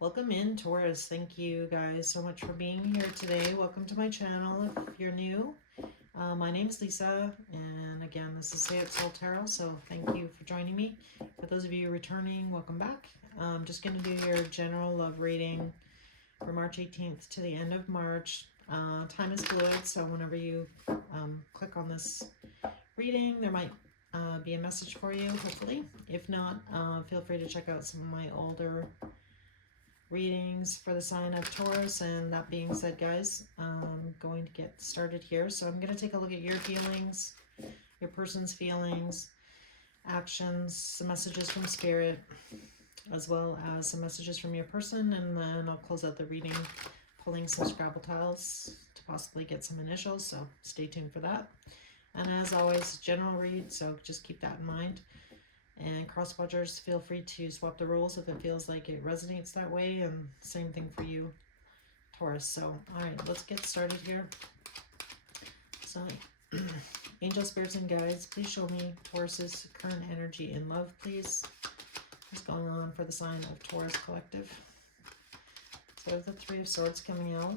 Welcome in, Taurus. Thank you guys so much for being here today. Welcome to my channel if you're new. My name is Lisa, and again, this is Say It Soul Tarot, so thank you for joining me. For those of you returning, welcome back. I'm just going to do your general love reading for March 18th to the end of March. Time is fluid, so whenever you click on this reading, there might be a message for you, hopefully. If not, feel free to check out some of my older readings for the sign of Taurus. And that being said, guys, I'm going to get started here. So I'm going to take a look at your feelings, your person's feelings, actions, some messages from spirit, as well as some messages from your person, and then I'll close out the reading pulling some Scrabble tiles to possibly get some initials, so stay tuned for that. And as always, general read, so just keep that in mind. And cross-watchers, feel free to swap the rules if it feels like it resonates that way, and same thing for you, Taurus. So, alright, let's get started here. So, angel spirits and guides, please show me Taurus's current energy in love, please. What's going on for the sign of Taurus Collective? So, we have the Three of Swords coming out.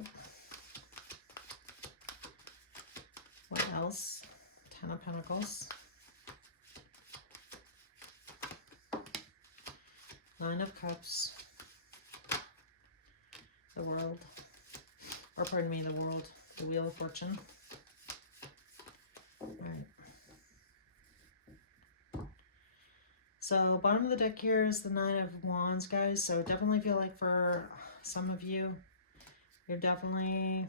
What else? Ten of Pentacles. Nine of Cups, the World, or pardon me, the World, the Wheel of Fortune. All right. So bottom of the deck here is the Nine of Wands, guys. So definitely feel like for some of you, you're definitely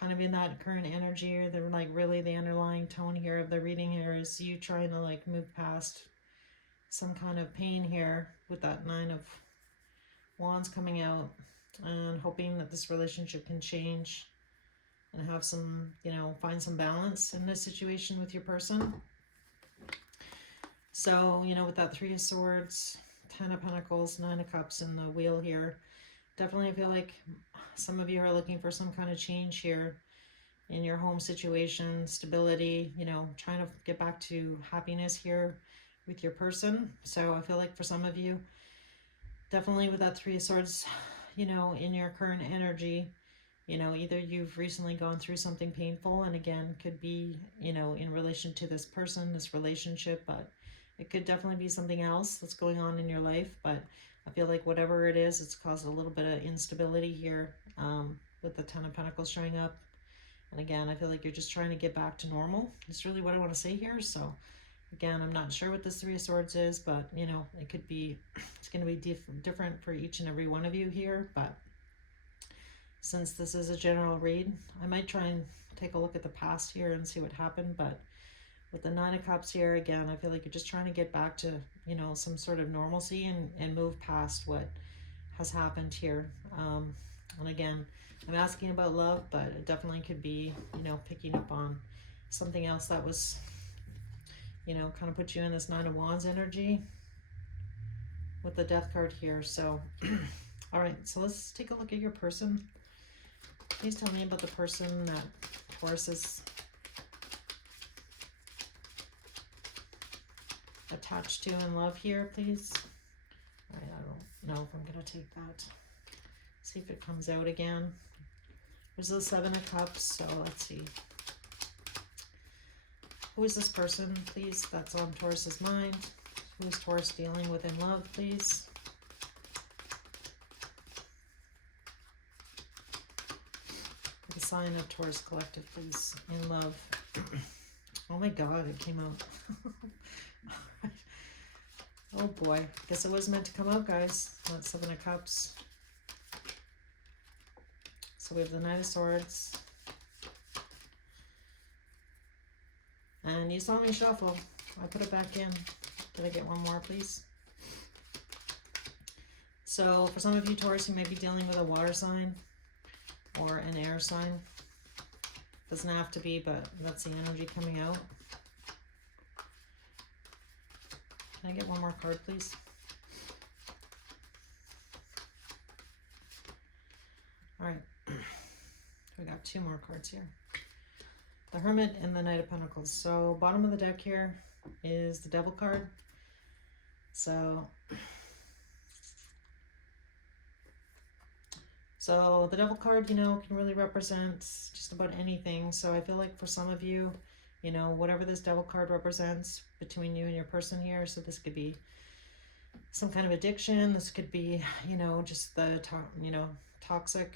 kind of in that current energy, or they're like really the underlying tone here of the reading here is you trying to like move past some kind of pain here with that Nine of Wands coming out, and hoping that this relationship can change and have some, find some balance in this situation with your person. So, with that Three of Swords, Ten of Pentacles, Nine of Cups, and the Wheel here, definitely feel like some of you are looking for some kind of change here in your home situation, stability, trying to get back to happiness here with your person. So I feel like for some of you, definitely with that Three of Swords, in your current energy, either you've recently gone through something painful, and again, could be, in relation to this person, this relationship, but it could definitely be something else that's going on in your life. But I feel like whatever it is, it's caused a little bit of instability here with the Ten of Pentacles showing up. And again, I feel like you're just trying to get back to normal. That's really what I want to say here. So again, I'm not sure what this Three of Swords is, but, it could be, it's going to be different for each and every one of you here. But since this is a general read, I might try and take a look at the past here and see what happened. But with the Nine of Cups here, again, I feel like you're just trying to get back to, some sort of normalcy and move past what has happened here. And again, I'm asking about love, but it definitely could be, picking up on something else that was, kind of put you in this Nine of Wands energy with the Death card here. So, all right, so let's take a look at your person. Please tell me about the person that Taurus is attached to in love here, please. All right, I don't know if I'm going to take that. See if it comes out again. There's the Seven of Cups, so let's see. Who is this person, please, that's on Taurus's mind? Who is Taurus dealing with in love, please? The sign of Taurus Collective, please, in love. Oh my God, it came out. Oh boy, guess it was meant to come out, guys. That Seven of Cups. So we have the Knight of Swords. And you saw me shuffle. I put it back in. Did I get one more, please? So for some of you, Taurus, you may be dealing with a water sign or an air sign. Doesn't have to be, but that's the energy coming out. Can I get one more card, please? All right. We got two more cards here. The Hermit and the Knight of Pentacles. So bottom of the deck here is the Devil card. So So the Devil card, can really represent just about anything. So I feel like for some of you, whatever this Devil card represents between you and your person here, so this could be some kind of addiction, this could be, just the, toxic,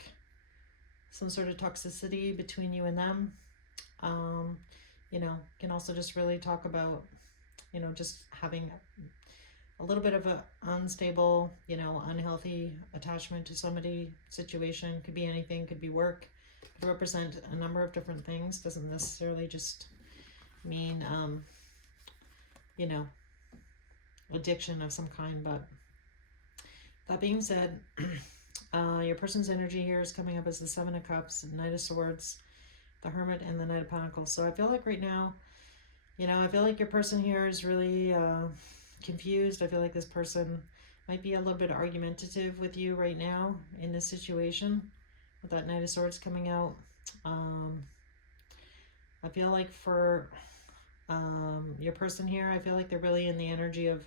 some sort of toxicity between you and them. Um, can also just really talk about, just having a little bit of a unstable, unhealthy attachment to somebody situation. Could be anything, could be work, could represent a number of different things. Doesn't necessarily just mean, you know, addiction of some kind. But that being said, your person's energy here is coming up as the Seven of Cups, Knight of Swords, the Hermit, and the Knight of Pentacles. So I feel like right now, I feel like your person here is really confused. I feel like this person might be a little bit argumentative with you right now in this situation with that Knight of Swords coming out. I feel like for your person here, I feel like they're really in the energy of,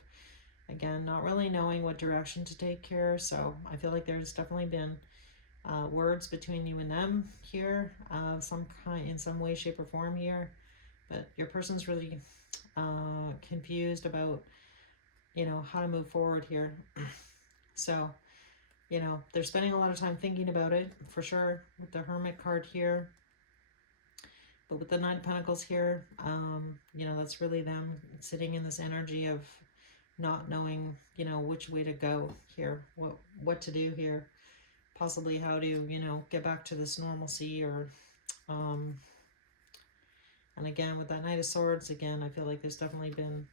again, not really knowing what direction to take here. So I feel like there's definitely been words between you and them here, some kind, in some way, shape, or form here. But your person's really confused about, how to move forward here. So, they're spending a lot of time thinking about it, for sure, with the Hermit card here. But with the Nine of Pentacles here, that's really them sitting in this energy of not knowing, which way to go here, what to do here, possibly how to, get back to this normalcy, or, and again, with that Knight of Swords, again, I feel like there's definitely been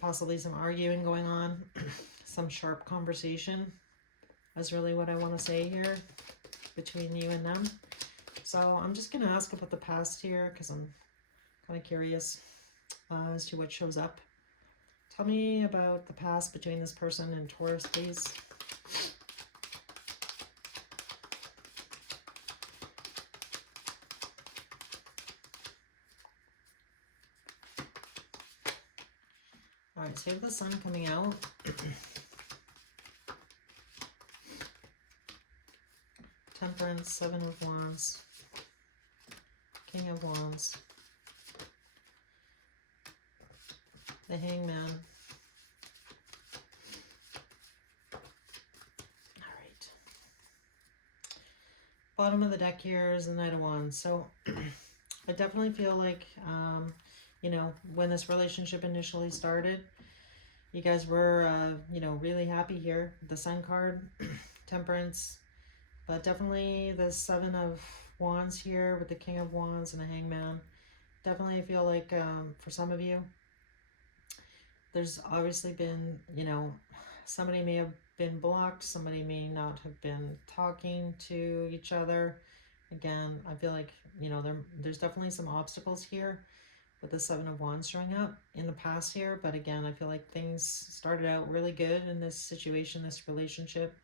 possibly some arguing going on, some sharp conversation. That's really what I want to say here between you and them. So I'm just going to ask about the past here, because I'm kind of curious as to what shows up. Tell me about the past between this person and Taurus, please. All right, so you have the Sun coming out. Temperance, Seven of Wands, King of Wands, the Hangman. All right. Bottom of the deck here is the Knight of Wands. So I definitely feel like, when this relationship initially started, you guys were, really happy here. The Sun card, Temperance, but definitely the Seven of Wands here with the King of Wands and the Hangman. Definitely feel like for some of you, there's obviously been, somebody may have been blocked, somebody may not have been talking to each other. Again, I feel like, there's definitely some obstacles here with the Seven of Wands showing up in the past here. But again, I feel like things started out really good in this situation, this relationship.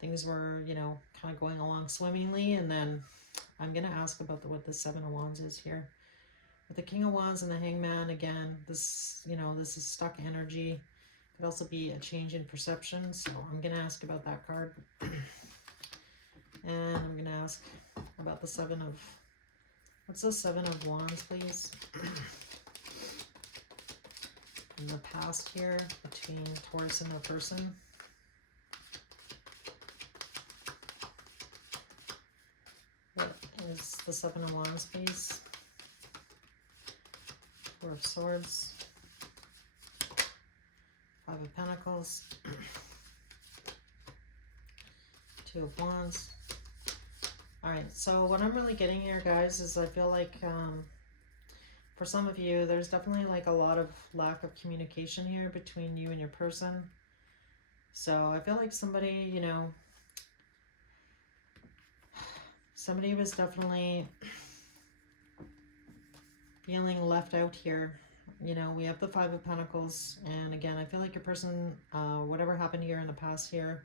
Things were, kind of going along swimmingly. And then I'm going to ask about what the Seven of Wands is here. With the King of Wands and the Hangman, again, this, this is stuck energy. Could also be a change in perception. So I'm going to ask about that card. And I'm going to ask about the what's the Seven of Wands, please? In the past here between Taurus and their person. What is the Seven of Wands, please? Four of Swords. Five of Pentacles. Two of Wands. Alright, so what I'm really getting here, guys, is I feel like for some of you, there's definitely like a lot of lack of communication here between you and your person. So I feel like somebody, somebody was definitely feeling left out here. We have the Five of Pentacles, and again, I feel like your person, whatever happened here in the past here,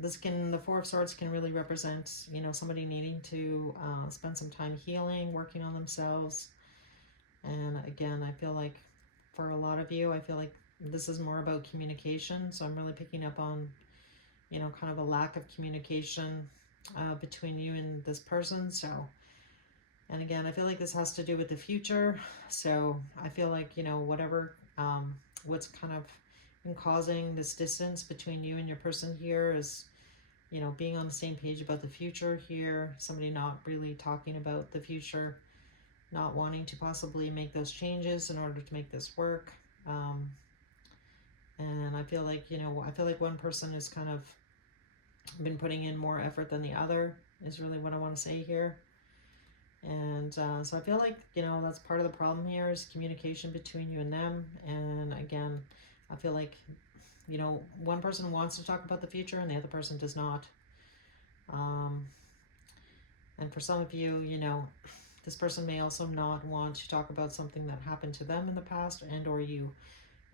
the Four of Swords can really represent, somebody needing to spend some time healing, working on themselves. And again, I feel like for a lot of you, I feel like this is more about communication. So I'm really picking up on, you know, kind of a lack of communication between you and this person. So, and again, I feel like this has to do with the future. So I feel like, you know, whatever, what's kind of been causing this distance between you and your person here is, you know, being on the same page about the future here, somebody not really talking about the future, not wanting to possibly make those changes in order to make this work. And I feel like, you know, I feel like one person has kind of been putting in more effort than the other, is really what I want to say here. And so I feel like, you know, that's part of the problem here is communication between you and them. And again, I feel like, you know, one person wants to talk about the future and the other person does not. And for some of you, you know, this person may also not want to talk about something that happened to them in the past and or you.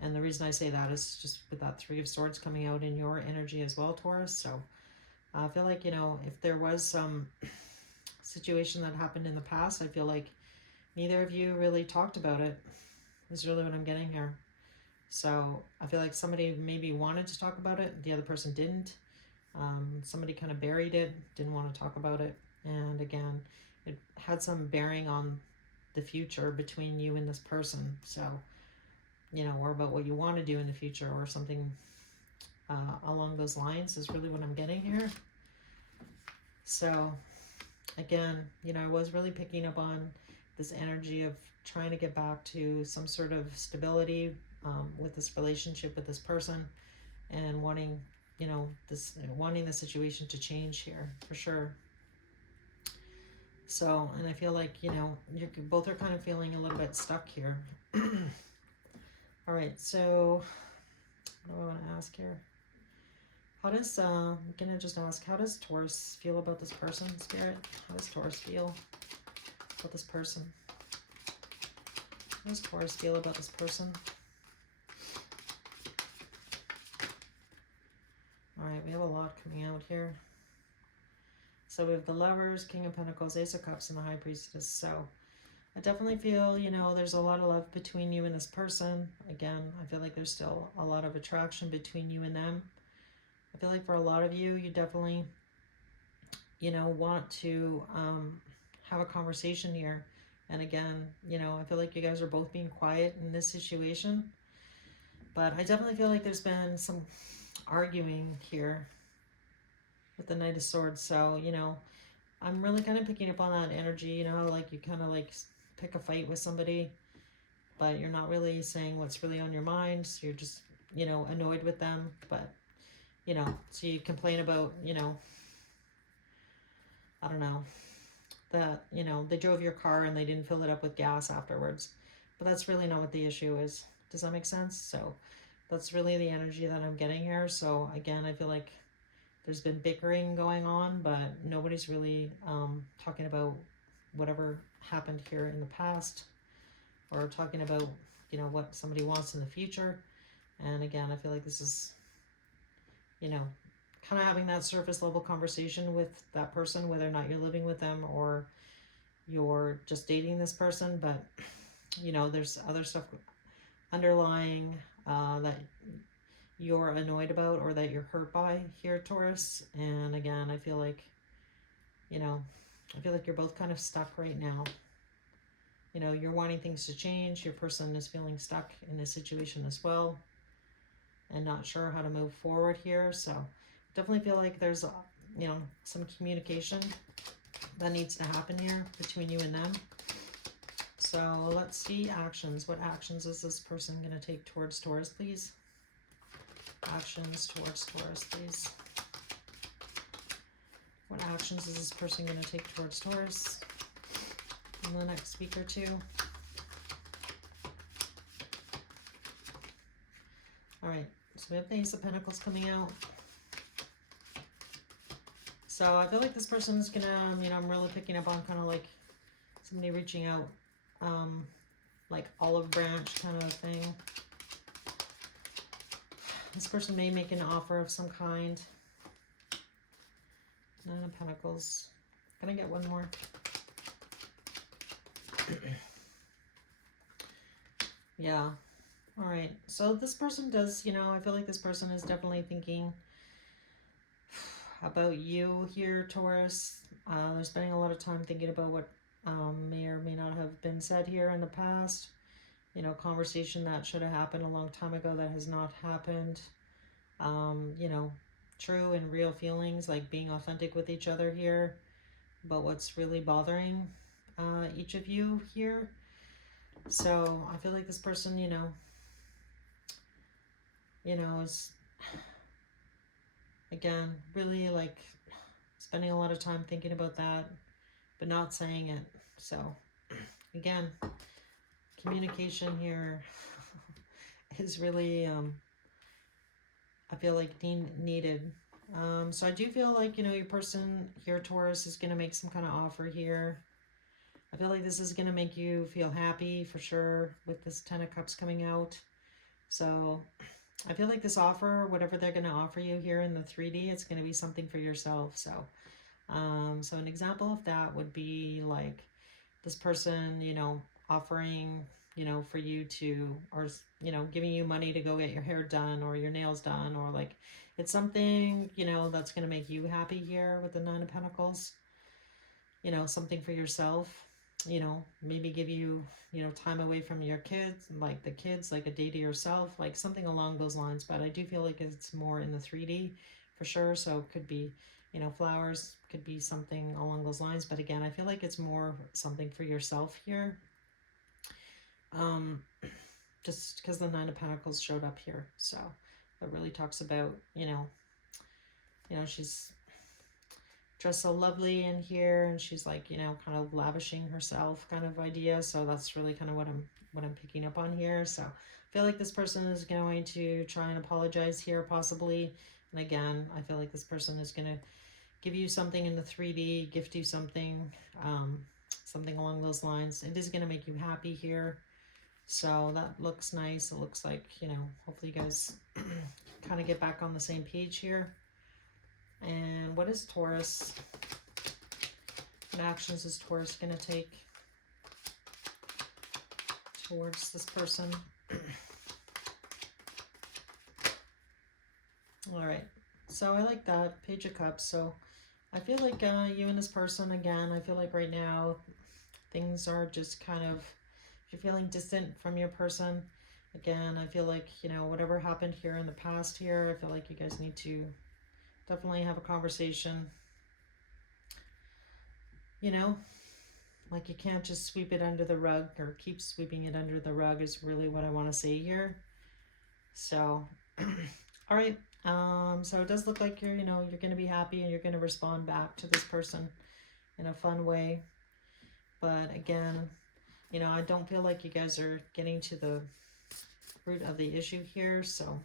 And the reason I say that is just with that Three of Swords coming out in your energy as well, Taurus. So I feel like, you know, if there was some situation that happened in the past, I feel like neither of you really talked about it, is really what I'm getting here. So I feel like somebody maybe wanted to talk about it, the other person didn't. Somebody kind of buried it, didn't want to talk about it. And again, it had some bearing on the future between you and this person. So, you know, or about what you want to do in the future or something along those lines is really what I'm getting here. So again, you know, I was really picking up on this energy of trying to get back to some sort of stability with this relationship with this person and wanting, you know, wanting the situation to change here for sure. So, and I feel like, you know, you both are kind of feeling a little bit stuck here. All right, so what do I want to ask here? How does, I'm going to just ask, how does Taurus feel about this person, Spirit? How does Taurus feel about this person? How does Taurus feel about this person? All right, we have a lot coming out here. So we have the Lovers, King of Pentacles, Ace of Cups, and the High Priestess. So I definitely feel, you know, there's a lot of love between you and this person. Again, I feel like there's still a lot of attraction between you and them. I feel like for a lot of you, you definitely, you know, want to have a conversation here. And again, you know, I feel like you guys are both being quiet in this situation. But I definitely feel like there's been some arguing here with the Knight of Swords. So, you know, I'm really kind of picking up on that energy, you know, like you kind of like pick a fight with somebody, but you're not really saying what's really on your mind. So you're just, you know, annoyed with them. But, you know, so you complain about, you know, I don't know, that, you know, they drove your car and they didn't fill it up with gas afterwards. But that's really not what the issue is. Does that make sense? So that's really the energy that I'm getting here. So again, I feel like there's been bickering going on, but nobody's really talking about whatever happened here in the past or talking about, you know, what somebody wants in the future. And again, I feel like this is, you know, kind of having that surface level conversation with that person, whether or not you're living with them or you're just dating this person. But, you know, there's other stuff underlying that you're annoyed about or that you're hurt by here, Taurus. And again, I feel like, you know, I feel like you're both kind of stuck right now. You know, you're wanting things to change. Your person is feeling stuck in this situation as well and not sure how to move forward here. So definitely feel like there's, you know, some communication that needs to happen here between you and them. So let's see actions. What actions is this person going to take towards Taurus, please? Actions towards Taurus, please. What actions is this person going to take towards Taurus in the next week or two? All right, so we have the Ace of Pentacles coming out. So I feel like this person is gonna, you know, I'm really picking up on kind of like somebody reaching out, like olive branch kind of thing. This person may make an offer of some kind. Nine of Pentacles. Can I get one more? Yeah. All right. So this person does, you know, I feel like this person is definitely thinking about you here, Taurus. They're spending a lot of time thinking about what may or may not have been said here in the past. You know, conversation that should have happened a long time ago that has not happened. You know, true and real feelings, like being authentic with each other here, but what's really bothering each of you here. So I feel like this person, is again really like spending a lot of time thinking about that, but not saying it. So again, communication here is really I feel like needed. So I do feel like, your person here, Taurus, is going to make some kind of offer here. I feel like this is going to make you feel happy for sure with this Ten of Cups coming out. So I feel like this offer, whatever they're going to offer you here in the 3D, it's going to be something for yourself. So, so an example of that would be like this person, offering, for you to, or, giving you money to go get your hair done or your nails done, or like it's something, that's going to make you happy here with the Nine of Pentacles, something for yourself, maybe give you, time away from your kids, like the kids, like a day to yourself, like something along those lines. But I do feel like it's more in the 3D for sure. So it could be, flowers, could be something along those lines. But again, I feel like it's more something for yourself here. Just because the Nine of Pentacles showed up here. So it really talks about, she's dressed so lovely in here, and she's like, kind of lavishing herself kind of idea. So that's really kind of what I'm picking up on here. So I feel like this person is going to try and apologize here possibly. And again, I feel like this person is going to give you something in the 3D, gift you something, something along those lines. It is going to make you happy here. So that looks nice. It looks like, hopefully you guys kind of get back on the same page here. And what is Taurus? What actions is Taurus going to take towards this person? All right. So I like that. Page of Cups. So I feel like you and this person, again, I feel like right now things are just kind of, if you're feeling distant from your person, again, I feel like, whatever happened here in the past here, I feel like you guys need to definitely have a conversation. Like you can't just sweep it under the rug, or keep sweeping it under the rug is really what I want to say here. So, all right. So it does look like you're going to be happy, and you're going to respond back to this person in a fun way. But again, I don't feel like you guys are getting to the root of the issue here. So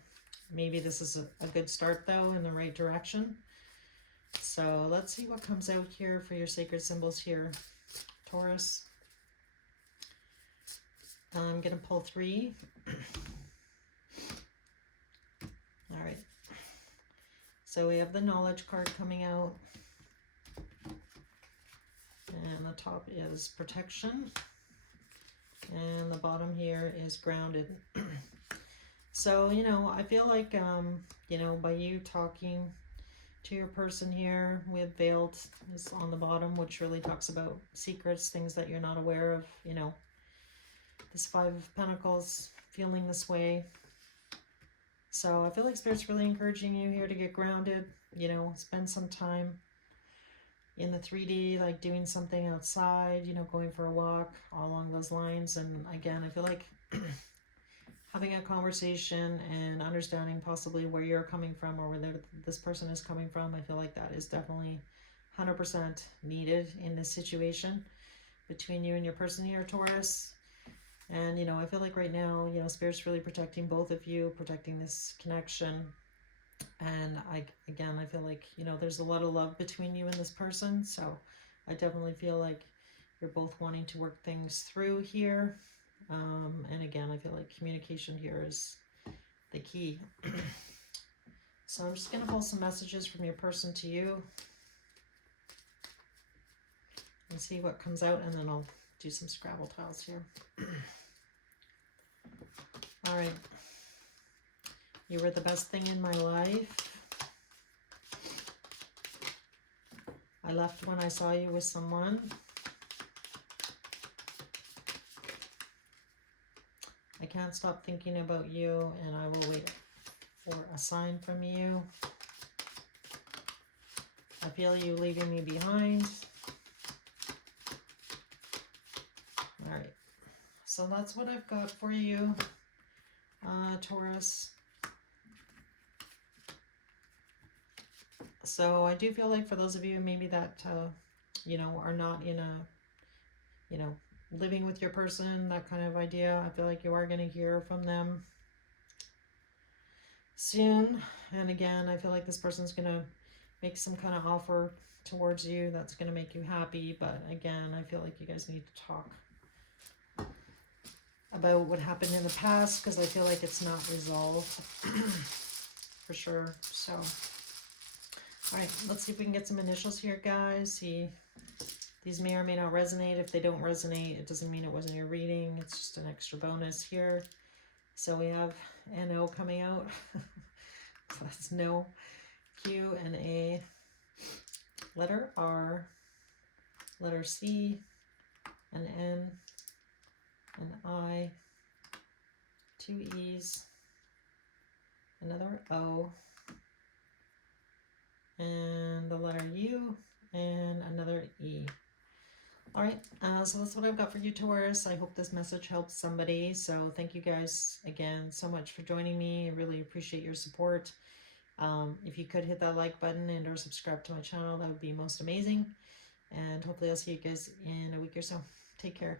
maybe this is a good start though, in the right direction. So let's see what comes out here for your sacred symbols here, Taurus. I'm going to pull 3. All right. So we have the knowledge card coming out. And the top is protection. And the bottom here is grounded. So, I feel like, by you talking to your person here with veiled is on the bottom, which really talks about secrets, things that you're not aware of, this 5 of Pentacles, feeling this way. So I feel like Spirit's really encouraging you here to get grounded, spend some time in the 3D, like doing something outside, going for a walk, all along those lines. And again, I feel like having a conversation and understanding possibly where you're coming from, or where this person is coming from, I feel like that is definitely 100% needed in this situation between you and your person here, Taurus. And, I feel like right now, Spirit's really protecting both of you, protecting this connection. And I feel like, there's a lot of love between you and this person. So I definitely feel like you're both wanting to work things through here. And again, I feel like communication here is the key. So I'm just going to pull some messages from your person to you and see what comes out, and then I'll do some Scrabble tiles here. All right. You were the best thing in my life. I left when I saw you with someone. I can't stop thinking about you, and I will wait for a sign from you. I feel you leaving me behind. All right. So that's what I've got for you, Taurus. So I do feel like for those of you maybe that, you know, are not in a, you know, living with your person, that kind of idea, I feel like you are going to hear from them soon. And again, I feel like this person's going to make some kind of offer towards you that's going to make you happy. But again, I feel like you guys need to talk about what happened in the past, because I feel like it's not resolved for sure. So all right, let's see if we can get some initials here, guys. See, these may or may not resonate. If they don't resonate, it doesn't mean it wasn't your reading. It's just an extra bonus here. So we have NO coming out. That's no. Q and A. Letter R. Letter C. An N. An I. Two E's. Another O. And the letter U. And another E. All right, so that's what I've got for you, Taurus. I hope this message helps somebody. So thank you guys again so much for joining me. I really appreciate your support. If you could hit that like button and or subscribe to my channel, that would be most amazing. And hopefully I'll see you guys in a week or so. Take care.